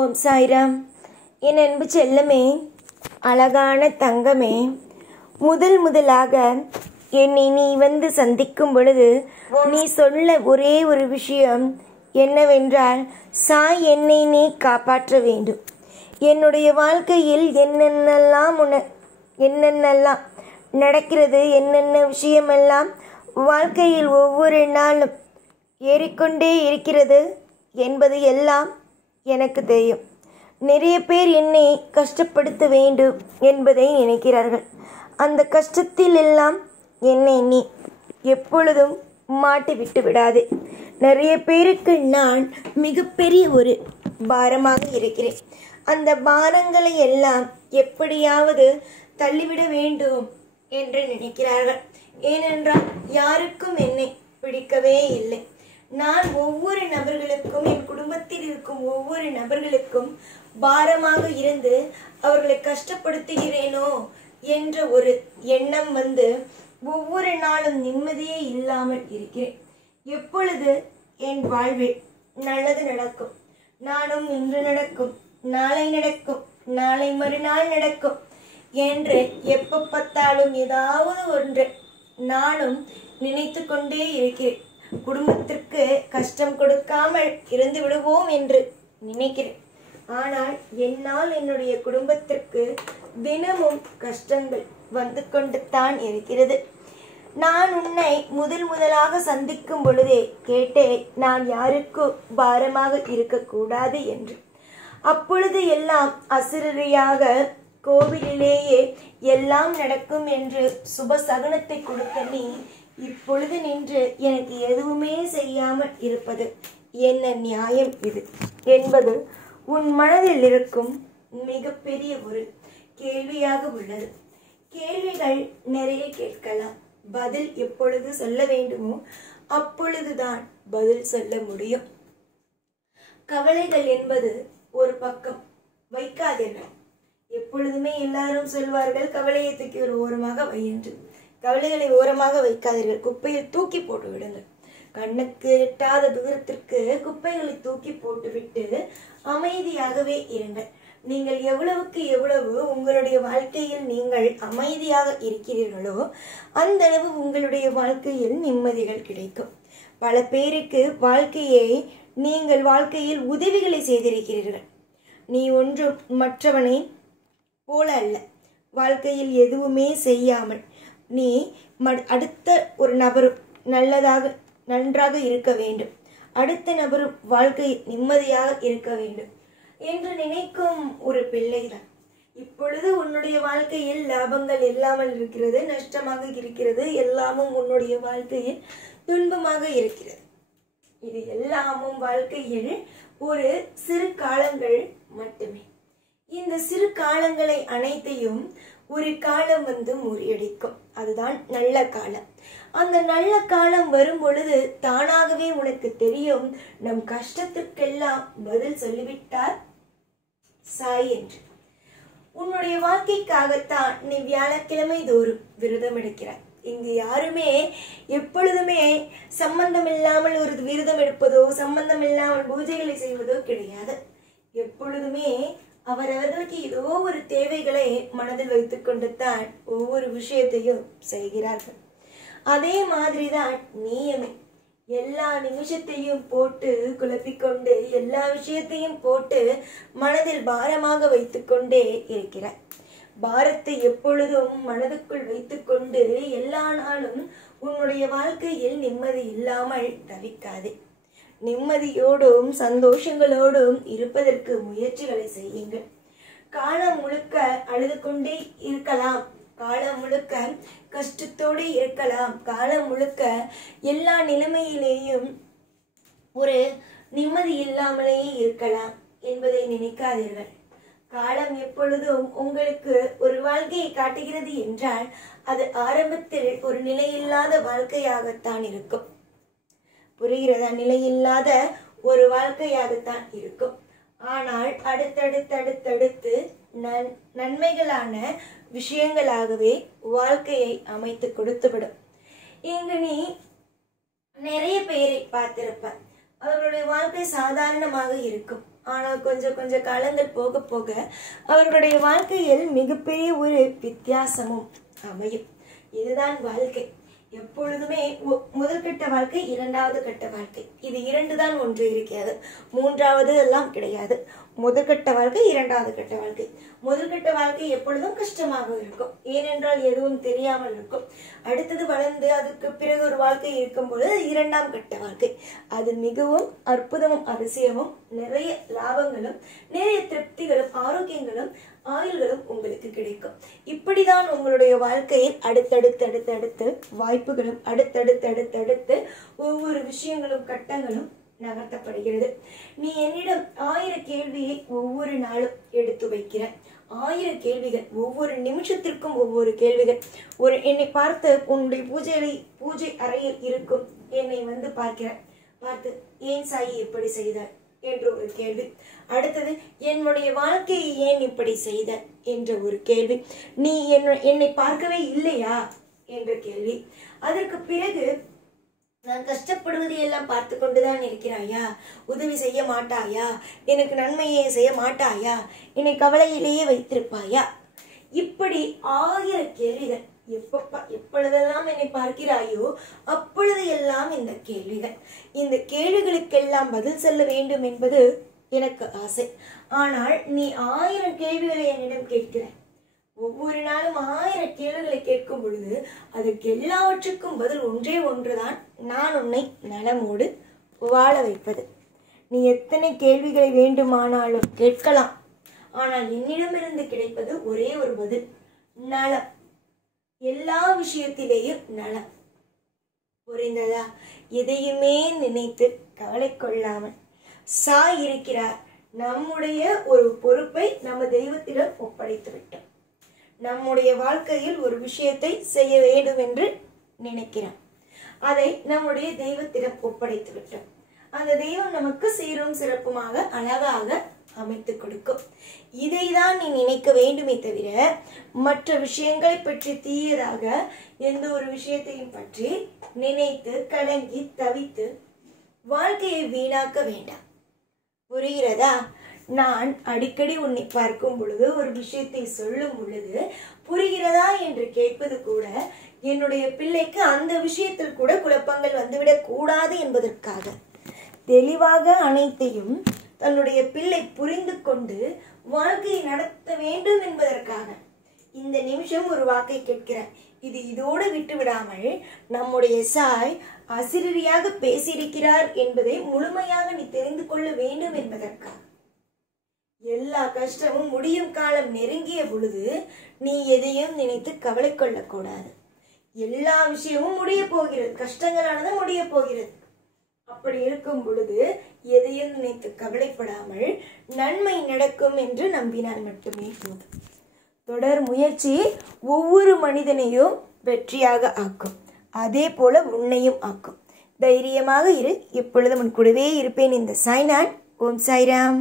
ஓம் சாய்ராம். என் அன்பு செல்லமே, அழகான தங்கமே, முதலாக என்னை நீ வந்து சந்திக்கும் பொழுது நீ சொல்ல ஒரே ஒரு விஷயம் என்னவென்றால், சாய் என்னை நீ காப்பாற்ற வேண்டும். என்னுடைய வாழ்க்கையில் என்னென்னலாம் நடக்கிறது, என்னென்ன விஷயமெல்லாம் வாழ்க்கையில் ஒவ்வொரு நாளும் ஏறிக்கொண்டே இருக்கிறது என்பது எல்லாம் எனக்கு தெரியும். நிறைய பேர் என்னை கஷ்டப்படுத்த வேண்டும் என்பதை நினைக்கிறார்கள். அந்த கஷ்டத்தில் எல்லாம் என்னை நீ எப்பொழுதும் மாட்டி விட்டு விடாதே. நிறைய பேருக்கு நான் மிகப்பெரிய ஒரு பாரமாக இருக்கிறேன். அந்த பாரங்களை எல்லாம் எப்படியாவது தள்ளிவிட வேண்டும் என்று நினைக்கிறார்கள். ஏனென்றால் யாருக்கும் என்னை பிடிக்கவே இல்லை. நான் ஒவ்வொரு நபர்களுக்கும், என் குடும்பத்தில் இருக்கும் ஒவ்வொரு நபர்களுக்கும் பாரமாக இருந்து அவர்களை கஷ்டப்படுத்துகிறேனோ என்ற ஒரு எண்ணம் வந்து ஒவ்வொரு நாளும் நிம்மதியே இல்லாமல் இருக்கிறேன். எப்பொழுது என் வாழ்வில் நல்லது நடக்கும், நானும் இன்று நடக்கும், நாளை நடக்கும், நாளை மறுநாள் நடக்கும் என்று எப்ப பார்த்தாலும் ஏதாவது ஒன்று நானும் நினைத்து கொண்டே இருக்கிறேன். குடும்பத்திற்கு கஷ்டம் கொடுக்காமல் இருந்து விடுவோம் என்று நினைக்கிறேன். ஆனால் என்னால் என்னுடைய குடும்பத்திற்கு தினமும் கஷ்டங்கள் வந்து கொண்டு தான் இருக்கிறது. நான் உன்னை முதலாக சந்திக்கும் பொழுதே கேட்டேன், நான் யாருக்கும் பாரமாக இருக்கக்கூடாது என்று. அப்பொழுது எல்லாம் அசிரியாக கோவிலிலேயே எல்லாம் நடக்கும் என்று சுப சகுனத்தை கொடுத்த நீ இப்பொழுது நின்று எனக்கு எதுவுமே செய்யாமல் இருப்பது என்ன நியாயம் இது என்பது உன் மனதில் இருக்கும் மிகப்பெரிய ஒரு கேள்வியாக உள்ளது. கேள்விகள் நிறைய கேட்கலாம், பதில் எப்பொழுது சொல்ல வேண்டுமோ அப்பொழுதுதான் பதில் சொல்ல முடியும். கவலைகள் என்பது ஒரு பக்கம் வைக்காதீர்கள். எப்பொழுதுமே எல்லாரும் சொல்வார்கள், கவலையை தூக்கி ஒரு ஓரமாக வை என்று. கவலைகளை ஓரமாக வைக்காதீர்கள், குப்பையில் தூக்கி போட்டு விடுங்கள். கண்ணுக்கு எட்டாத தூரத்திற்கு குப்பைகளை தூக்கி போட்டுவிட்டு அமைதியாகவே இருங்கள். நீங்கள் எவ்வளவுக்கு எவ்வளவு உங்களுடைய வாழ்க்கையில் நீங்கள் அமைதியாக இருக்கிறீர்களோ அந்த அளவு உங்களுடைய வாழ்க்கையில் நிம்மதிகள் கிடைக்கும். பல பேருக்கு நீங்கள் வாழ்க்கையில் உதவிகளை செய்திருக்கிறீர்கள். நீ ஒன்றும் மற்றவனை போல அல்ல. வாழ்க்கையில் எதுவுமே செய்யாமல் நீ அடுத்த ஒரு நபரும் நன்றாக இருக்க வேண்டும், அடுத்த நபரும் வாழ்க்கையில் நிம்மதியாக இருக்க வேண்டும் என்று நினைக்கும் ஒரு பிள்ளைதான். இப்பொழுது உன்னுடைய வாழ்க்கையில் லாபங்கள் இல்லாமல் இருக்கிறது, நஷ்டமாக இருக்கிறது, எல்லாமும் உன்னுடைய வாழ்க்கையில் துன்பமாக இருக்கிறது. இது எல்லாமும் வாழ்க்கையில் ஒரு சிறு காலங்கள் மட்டுமே. இந்த சிறு காலங்களை அனைத்தையும் ஒரு காலம் வந்து முறியடிக்கும். அதுதான் நல்ல காலம். அந்த நல்ல காலம் வரும் பொழுது தானாகவே உனக்கு தெரியும், நம் கஷ்டத்திற்கெல்லாம் பதில் சொல்லிவிட்டார் சாய் என்று. உன்னுடைய வாழ்க்கைக்காகத்தான் நீ வியாழக்கிழமை தோறும் விரதம் எடுக்கிறாய். இங்கு யாருமே எப்பொழுதுமே சம்பந்தம் இல்லாமல் ஒரு விரதம் எடுப்பதோ சம்பந்தம் இல்லாமல் பூஜைகளை செய்வதோ கிடையாது. எப்பொழுதுமே அவரவர்களுக்கு ஏதோ ஒரு தேவைகளை மனதில் வைத்துக் கொண்டு தான் ஒவ்வொரு விஷயத்தையும் செய்கிறார்கள். அதே மாதிரிதான் நீயுமே எல்லா நிமிஷத்தையும் போட்டு குழப்பிக்கொண்டு எல்லா விஷயத்தையும் போட்டு மனதில் பாரமாக வைத்துக்கொண்டே இருக்கிறாய். பாரத்தை எப்பொழுதும் மனதுக்குள் வைத்துக்கொண்டு எல்லா நாளும் உன்னுடைய வாழ்க்கையில் நிம்மதி இல்லாமல் தவிக்காதே. நிம்மதியோடும் சந்தோஷங்களோடும் இருப்பதற்கு முயற்சிகளை செய்யுங்கள். காலம் முழுக்க அழுது கொண்டே இருக்கலாம், காலம் முழுக்க கஷ்டத்தோடு இருக்கலாம், காலம் முழுக்க எல்லா நிலைமையிலேயும் ஒரு நிம்மதி இல்லாமலேயே இருக்கலாம் என்பதை நினைக்காதீர்கள். காலம் எப்பொழுதும் உங்களுக்கு ஒரு வாழ்க்கையை காட்டுகிறது என்றால் அது ஆரம்பத்தில் ஒரு நிலையில்லாத வாழ்க்கையாகத்தான் இருக்கும். புரிகிறதா? நிலையில்லாத ஒரு வாழ்க்கையாகத்தான் இருக்கும். ஆனால் அடுத்தடுத்து நன்மைகளான விஷயங்களாகவே வாழ்க்கையை அமைத்து கொடுத்துவிடும். இங்கு நீ நிறைய பேரை பார்த்திருப்ப, அவர்களுடைய வாழ்க்கை சாதாரணமாக இருக்கும். ஆனால் கொஞ்சம் காலங்கள் போக போக அவர்களுடைய வாழ்க்கையில் மிகப்பெரிய ஒரு வித்தியாசமும் அமையும். இதுதான் வாழ்க்கை. எப்பொழுதுமே முதல் கட்ட வாழ்க்கை, இரண்டாவது கட்ட வாழ்க்கை, இது இரண்டு தான் ஒன்று இருக்கிறது. மூன்றாவது எல்லாம் கிடையாது. முதல் கட்ட வாழ்க்கை, இரண்டாவது கட்ட வாழ்க்கை. முதல் கட்ட வாழ்க்கை எப்பொழுதும் கஷ்டமாக இருக்கும், ஏனென்றால் எதுவும் தெரியாமல் இருக்கும். அடுத்தது வளர்ந்து அதுக்கு பிறகு ஒரு வாழ்க்கை இருக்கும்போது இரண்டாம் கட்ட வாழ்க்கை, அது மிகவும் அற்புதமும் அதிசயமும், நிறைய லாபங்களும் நிறைய திருப்திகளும் ஆரோக்கியங்களும் ஆயுள்களும் உங்களுக்கு கிடைக்கும். இப்படிதான் உங்களுடைய வாழ்க்கையில் அடுத்தடுத்து வாய்ப்புகளும் அடுத்தடுத்து ஒவ்வொரு விஷயங்களும் கட்டங்களும் நகர்த்தப்படுகிறது. நீ என்னிடம் 1000 கேள்வியை ஒவ்வொரு நாளும் எடுத்து வைக்கிற. 1000 கேள்விகள், ஒவ்வொரு நிமிஷத்திற்கும் ஒவ்வொரு கேள்விகள். என்னை பார்த்து உன்னுடைய பூஜை அறையில் இருக்கும் என்னை வந்து பார்த்து ஏன் சாயி இப்படி செய்தார் என்ற ஒரு கேள்வி. அடுத்தது, என்னுடைய வாழ்க்கையை ஏன் இப்படி செய்த என்ற ஒரு கேள்வி. நீ என்னை பார்க்கவே இல்லையா என்ற கேள்வி. அதற்கு பிறகு, நான் கஷ்டப்படுவதை எல்லாம் பார்த்து கொண்டுதான் இருக்கிறாயா? உதவி செய்ய மாட்டாயா? எனக்கு நன்மையை செய்ய மாட்டாயா? என்னை கவலையிலேயே வைத்திருப்பாயா? இப்படி 1000 கேள்விகள். எப்பொழுதெல்லாம் என்னை பார்க்கிறாயோ அப்பொழுது எல்லாம் இந்த கேள்விகள். இந்த கேள்விகளுக்கெல்லாம் பதில் சொல்ல வேண்டும் என்பது எனக்கு ஆசை. ஆனால் நீ 1000 கேள்விகளை என்னிடம் கேட்கிறாய். ஒவ்வொரு நாளும் 1000 கேள்விகளை கேட்கும் பொழுது அதற்கு எல்லாவற்றுக்கும் பதில் ஒன்றே ஒன்றுதான், நான் உன்னை நலமோடு வாழ வைப்பது. நீ எத்தனை கேள்விகளை வேண்டுமானாலும் கேட்கலாம், ஆனால் என்னிடமிருந்து கிடைப்பது ஒரே ஒரு பதில், நலம். எல்லா விஷயத்திலேயும் நலம். புரிந்ததா? எதையுமே நினைத்து கவலை கொள்ளாமல் சாய் இருக்கிறார். நம்முடைய ஒரு பொறுப்பை நம்ம தெய்வத்திடம் ஒப்படைத்து விட்டோம். நம்முடைய வாழ்க்கையில் ஒரு விஷயத்தை செய்ய வேண்டும் என்று நினைக்கிறோம், அதை நம்முடைய தெய்வத்திடம் ஒப்படைத்து விட்டோம். அந்த தெய்வம் நமக்கு சீரும் சிறப்புமாக அழகாக அமைத்து கொடுக்கும். இதைதான் நீ நினைக்க வேண்டுமே தவிர மற்ற விஷயங்களை பற்றி தீயதாக எந்த ஒரு விஷயத்தையும் பற்றி நினைத்து கலங்கி தவித்து வாழ்க்கையை வீணாக்க வேண்டாம். புரிகிறதா? நான் அடிக்கடி உன்னை பார்க்கும் பொழுது, ஒரு விஷயத்தை சொல்லும் பொழுது புரிகிறதா என்று கேட்பது கூட என்னுடைய பிள்ளைக்கு அந்த விஷயத்தில் கூட குழப்பங்கள் வந்துவிடக் கூடாது என்பதற்காக, தெளிவாக அனைத்தையும் தன்னுடைய பிள்ளை புரிந்து கொண்டு வாழ்க்கையை நடத்த வேண்டும் என்பதற்காக இந்த நிமிஷம் ஒரு வாக்கை கேட்கிறார். இதோடு விட்டு விடாமல் நம்முடைய சாய் அசிரியாக பேசியிருக்கிறார் என்பதை முழுமையாக நீ தெரிந்து கொள்ள வேண்டும் என்பதற்காக. எல்லா கஷ்டமும் முடியும் காலம் நெருங்கிய பொழுது நீ எதையும் நினைத்து கவலை கொள்ளக்கூடாது. எல்லா விஷயமும் முடிய போகிறது, கஷ்டங்களானது முடிய போகிறது. அப்படி இருக்கும் பொழுது எதையும் நினைத்து கவலைப்படாமல் நன்மை நடக்கும் என்று நம்பினால் மட்டுமே போதும். தொடர் முயற்சி ஒவ்வொரு மனிதனையும் வெற்றியாக ஆக்கும், அதே போல உன்னையும் ஆக்கும். தைரியமாக இரு, எப்பொழுதும் உன் கூடவே இருப்பேன். இந்த சாய்நாள். ஓம் சாய்ராம்.